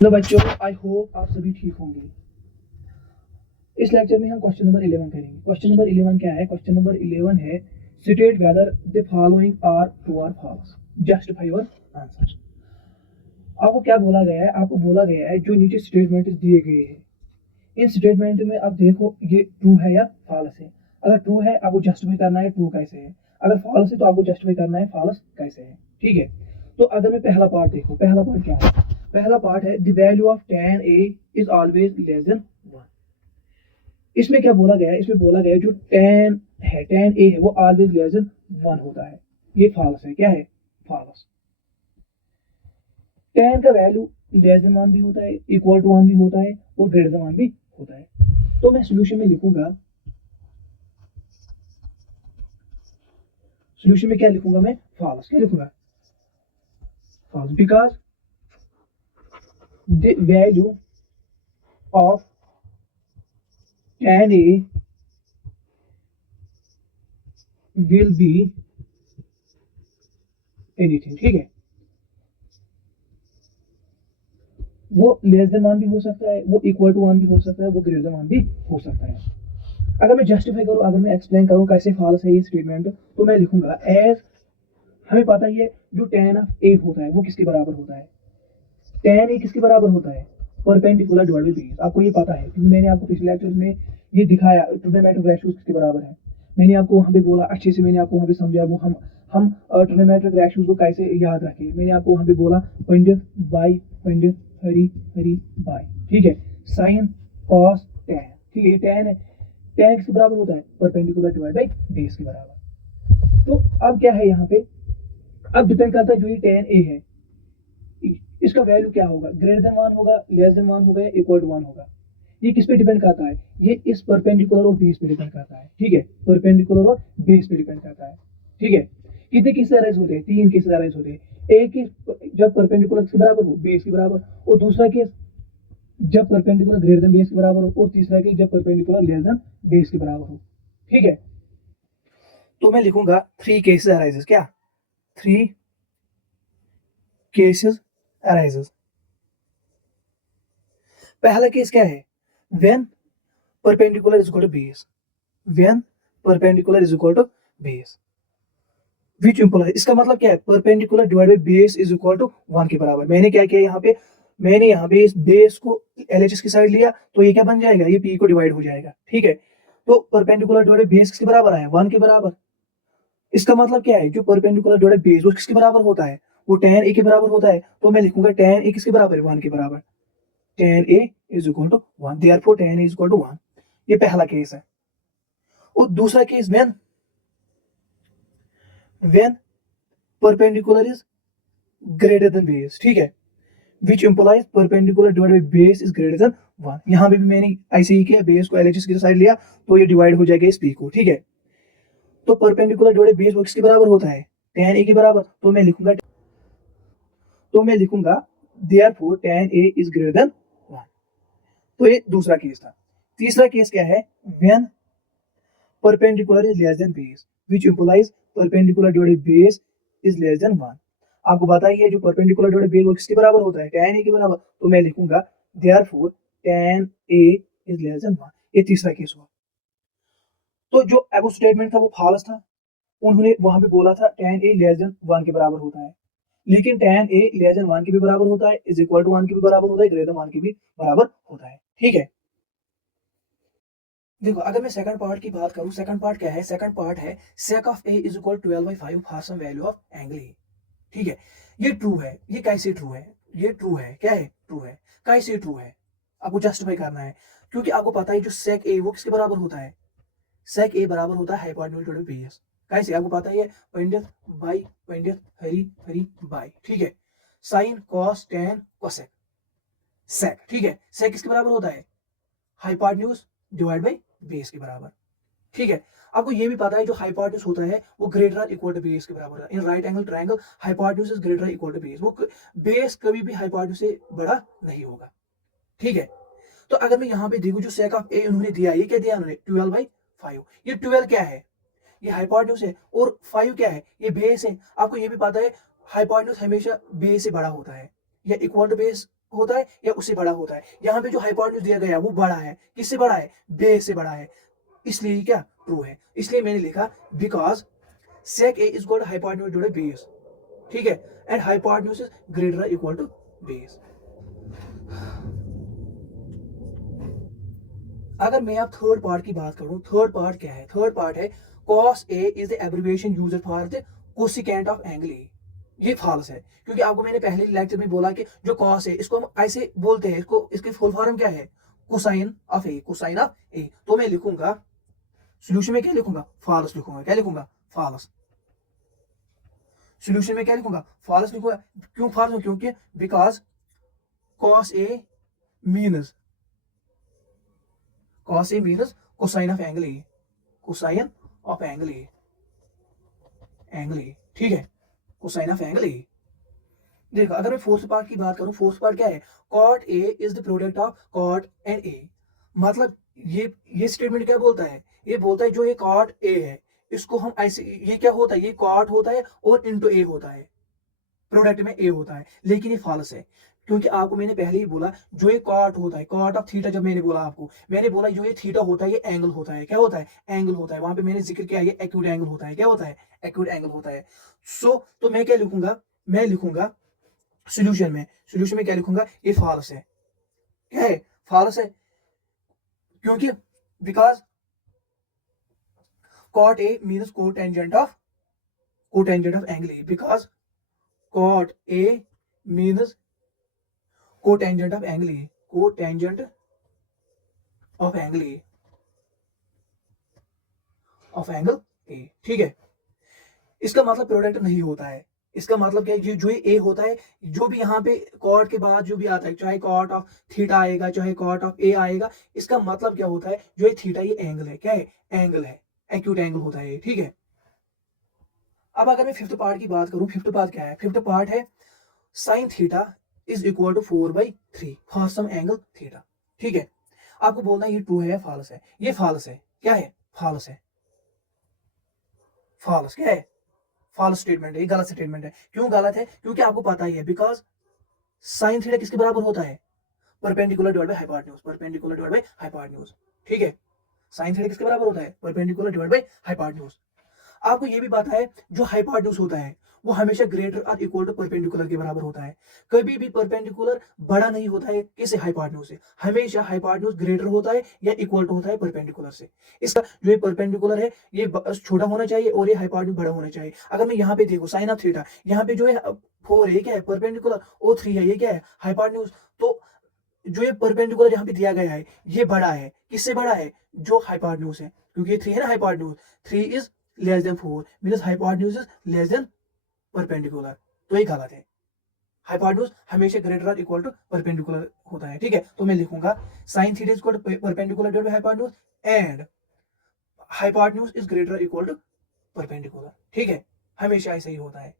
Hello बच्चों, I hope आप सभी ठीक होंगे। इस लेक्चर में हम क्वेश्चन नंबर 11 करेंगे। क्वेश्चन नंबर 11 क्या है? क्वेश्चन नंबर 11 है state whether the following are true और फॉल्स, जस्टिफाई योर आंसर। आपको क्या बोला गया है? आपको बोला गया है जो नीचे स्टेटमेंट दिए गए हैं, इन स्टेटमेंट में आप देखो ये ट्रू है या फॉल्स है। अगर ट्रू है आपको जस्टिफाई करना है ट्रू कैसे है, अगर फॉल्स है तो आपको जस्टिफाई करना है फॉल्स कैसे है। ठीक है, तो अगर मैं पहला पार्ट देखो, पहला पार्ट क्या है? पहला पार्ट है the value of tan a is always less than 1। इसमें क्या बोला गया है? इसमें बोला गया है जो tan है, tan a है, वो ऑलवेज लेस देन 1 होता है। ये फॉल्स है। क्या है? फॉल्स। tan का वैल्यू लेस देन 1 भी होता है, इक्वल टू 1 भी होता है और ग्रेटर देन 1 भी होता है। तो मैं सोल्यूशन में लिखूंगा, सोल्यूशन में क्या लिखूंगा मैं? फॉल्स। क्या लिखूंगा? False, because the value of tan a will be anything. ठीक है, वो लेस देन 1 भी हो सकता है, वो इक्वल टू 1 भी हो सकता है, वो ग्रेटर देन 1 भी हो सकता है। अगर मैं जस्टिफाई करूं, अगर मैं एक्सप्लेन करूं कैसे फॉल्स है ये स्टेटमेंट, तो मैं लिखूंगा एज, हमें पता ही है जो tan ऑफ a होता है वो किसके बराबर होता है? tan a किसके बराबर होता है? Perpendicular divided by base. आपको ये पता है क्योंकि मैंने आपको पिछले लेक्चर में ये दिखाया ट्रिग्नोमेट्रिक रेशियोज किसके बराबर है। मैंने आपको वहां पे बोला अच्छे से, मैंने आपको वहां पे समझाया वो हम ट्रिग्नोमेट्रिक रेशियोज को कैसे याद रखें। मैंने आपको वहां पे बोला पंडित by Pandit Hari Hari by. ठीक है, साइन कॉस tan। ठीक है, ये tan है, tan किसके बराबर होता है? परपेंडिकुलर डिवाइड बाई बेस के बराबर। तो अब क्या है यहाँ पे? अब डिपेंड करता है जो ये tan a है इसका वैल्यू क्या होगा? ग्रेटर देन 1 होगा, लेस देन 1 होगा, इक्वल टू 1 होगा। ये किस पे डिपेंड करता है? ये इस परपेंडिकुलर और बेस पे डिपेंड करता है। ठीक है, परपेंडिकुलर और बेस पे डिपेंड करता है। ठीक है, कितने केसेस अराइज होते हैं? 3 केसेस अराइज होते हैं। एक केस जब परपेंडिकुलर के बराबर हो, बेस के बराबर, और दूसरा केस जब परपेंडिकुलर ग्रेटर देन बेस के बराबर हो, और तीसरा केस जब परपेंडिकुलर लेस देन बेस के बराबर हो। ठीक है, तो मैं लिखूंगा 3 केसेस अराइजेस। क्या? 3 केसेस अराइजेस। पहला केस क्या है? When perpendicular is equal to base, when perpendicular is equal to base, which implies, इसका मतलब क्या है? perpendicular divided by base is equal to 1 के बराबर। मैंने क्या किया यहाँ पे? मैंने यहाँ पे इस बेस को LHS की साइड लिया तो ये क्या बन जाएगा? ये P को डिवाइड हो जाएगा। ठीक है, तो परपेंडिकुलर डिवाइडेड बेस किसके बराबर आया? 1 के बराबर। इसका मतलब क्या है? जो परपेंडिकुलर डिवाइडेड बेस वो किसके बराबर होता है? वो tan a के बराबर होता है। तो मैं लिखूंगा tan a किसके बराबर है? 1 के बराबर। tan a is equal to 1, therefore tan a is equal to 1। ये पहला केस है। और दूसरा case when perpendicular is greater than base। ठीक है, which implies perpendicular divided by base is greater than 1। यहां पे भी मैंने ऐसे ही किया, बेस को LHS की साइड लिया तो ये डिवाइड हो जाएगा इस P को। ठीक है, तो परपेंडिकुलर डिवाइडेड बेस वो किसके बराबर होता है? tan a के बराबर। तो मैं लिखूंगा therefore tan a is greater than 1। तो ये दूसरा केस था। तीसरा केस क्या है? when perpendicular is less than base, which implies perpendicular divided base is less than 1। आपको पता ही है जो परपेंडिकुलर डिवाइडेड बेस वो किसके बराबर होता है? tan a के बराबर। तो मैं लिखूंगा therefore tan a is less than 1। ये तीसरा केस हुआ। तो जो अब स्टेटमेंट था वो फॉल्स था। उन्होंने वहां पे बोला था tan a लेस देन 1 के बराबर होता है, लेकिन tan a लेस देन 1 के भी बराबर होता है, इज इक्वल टू 1 के भी बराबर होता है, ग्रेटर देन 1 के भी बराबर होता है। ठीक है, देखो अगर मैं सेकंड पार्ट की बात करूं, सेकंड पार्ट क्या है? सेकंड पार्ट है sec of a is equal 12/5 for some value of angle a। ठीक है, ये ट्रू है। ये कैसे ट्रू है? ये ट्रू है। क्या है? ट्रू है। कैसे ट्रू है? आपको जस्टिफाई करना है, क्योंकि आपको पता है जो sec a वो किसके बराबर होता है? sec a बराबर होता है हाइपोटेन्यूज डिवाइडेड बाय बेस। कैसे? आपको पता ही है, पंडित by Pandit Hari Hari by. ठीक है, sine cos tan cosec sec। ठीक है, sec किसके बराबर होता है? हाइपोटेन्यूज डिवाइड बाय बेस के बराबर। ठीक है, आपको ये भी पता है जो हाइपोटेन्यूज होता है वो ग्रेटर और इक्वल टू बेस के बराबर है। In right angle triangle hypotenuse is greater equal to base. वो बेस कभी भी हाइपोटेन्यूज से बड़ा नहीं होगा। ठीक है, तो अगर मैं यहाँ पे देखूं जो sec ऑफ a उन्होंने दिया, ये क्या दिया उन्होंने? 12/5। ये 12 क्या है? ये हाइपोटेन्यूज है, और 5 क्या है? ये बेस है। आपको ये भी पता है हाइपोटेन्यूज हमेशा बेस से बड़ा होता है या इक्वल टू बेस होता है या उससे बड़ा होता है। यहाँ पे जो हाइपोटेन्यूज दिया गया है वो बड़ा है, किससे बड़ा है, बेस से बड़ा है, इसलिए क्या ट्रू है। इसलिए मैंने लिखा because sec a is equal to hypotenuse जोड़े बेस, ठीक है, and hypotenuse is greater equal to base. अगर मैं अब थर्ड पार्ट की बात करूं, थर्ड पार्ट क्या है, थर्ड पार्ट है cos a is the abbreviation used for the cosecant of angle a। ये फॉल्स है, क्योंकि आपको मैंने पहले लेक्चर में बोला कि जो cos है इसको हम ऐसे बोलते हैं, इसको इसकी फुल फॉर्म क्या है, cosine of A, cosine of A. तो मैं लिखूंगा सॉल्यूशन में क्या लिखूंगा, फॉल्स लिखूंगा, क्या लिखूंगा, फॉल्स। सॉल्यूशन में क्या लिखूंगा, फॉल्स लिखूंगा। क्यों फॉल्स, क्योंकि because cos a means cos a means cosine of angle A, cosine of angle A, angle A, ठीक है, कोसाइन ऑफ एंगल ए। देखो अगर मैं फोर्थ पार्ट की बात करूं, फोर्थ पार्ट क्या है, cot a is the product of cot and a। मतलब ये स्टेटमेंट क्या बोलता है, ये बोलता है जो ये cot a है इसको हम ऐसे, ये क्या होता है, ये cot होता है और इंटू a होता है, प्रोडक्ट में a होता है, लेकिन ये फॉल्स है। क्योंकि आपको मैंने पहले ही बोला जो ये कॉट होता है, कॉट ऑफ थीटा, जब मैंने बोला आपको, मैंने बोला जो ये थीटा होता है ये एंगल होता है, क्या होता है, एंगल होता है। वहां पे मैंने जिक्र किया ये एक्यूट एंगल होता है, क्या होता है, एक्यूट एंगल होता है। तो मैं क्या लिखूंगा, मैं लिखूंगा सॉल्यूशन में क्या लिखूंगा, ये फॉल्स है, क्या है, फॉल्स है। क्योंकि because cot a means cotangent of angle A, because cot a means cotangent of angle A, cotangent of angle A, of angle A, ठीक है। इसका मतलब प्रोडक्ट नहीं होता है, इसका मतलब क्या है, जो ए होता है, जो भी यहाँ पे कॉट के बाद जो भी आता है, चाहे कॉट ऑफ थीटा आएगा चाहे कॉट ऑफ ए आएगा, इसका मतलब क्या होता है, जो ये थीटा ये एंगल है, क्या है, एंगल है, एक्यूट एंगल होता है, ठीक है। अब अगर मैं फिफ्थ पार्ट की बात करूं, फिफ्थ पार्ट क्या है, फिफ्थ पार्ट है sine theta is equal to 4/3 for some angle theta, ठीक है। आपको बोलना है ये ट्रू है या फॉल्स है, ये फॉल्स है, क्या है, फॉल्स है, फॉल्स क्या है, फॉल्स स्टेटमेंट है, ये गलत स्टेटमेंट है। क्यों गलत है, क्योंकि आपको पता ही है बिकॉज साइन थीटा किसके बराबर होता है, perpendicular divide by hypotenuse, perpendicular divide by hypotenuse, ठीक है। साइन थीटा किसके बराबर होता है, परपेंडिकुलर डिवाइड बाय हाइपोटेन्यूज। आपको ये भी पता है जो हाइपोटेन्यूज होता है वो हमेशा ग्रेटर और इक्वल टू परपेंडिकुलर के बराबर होता है। कभी भी परपेंडिकुलर बड़ा नहीं होता है किसे, हाइपोटेन्यूज से, हमेशा हाइपोटेन्यूज ग्रेटर होता है या इक्वल टू होता है परपेंडिकुलर से। इसका जो ये परपेंडिकुलर है ये छोटा होना चाहिए और ये हाइपोटेन्यूज बड़ा होना चाहिए। अगर मैं यहाँ पे देखो साइन ऑफ थीटा, यहाँ पे जो है 4 है क्या है, परपेंडिकुलर, और 3 है ये क्या है, हाइपोटेन्यूज। तो जो ये परपेंडिकुलर यहाँ पे दिया गया है ये बड़ा है, किससे बड़ा है, जो हाइपोटेन्यूज है, क्योंकि ये 3 है ना hypotenuse, 3 is less than 4 means hypotenuse is less than perpendicular, तो ये गलत है। हाइपोटेन्यूज हमेशा ग्रेटर और इक्वल टू परपेंडिकुलर होता है, ठीक है। तो मैं लिखूंगा sine theta is equal to perpendicular divide by hypotenuse and hypotenuse is greater equal to perpendicular, ठीक है, हमेशा ऐसा ही होता है।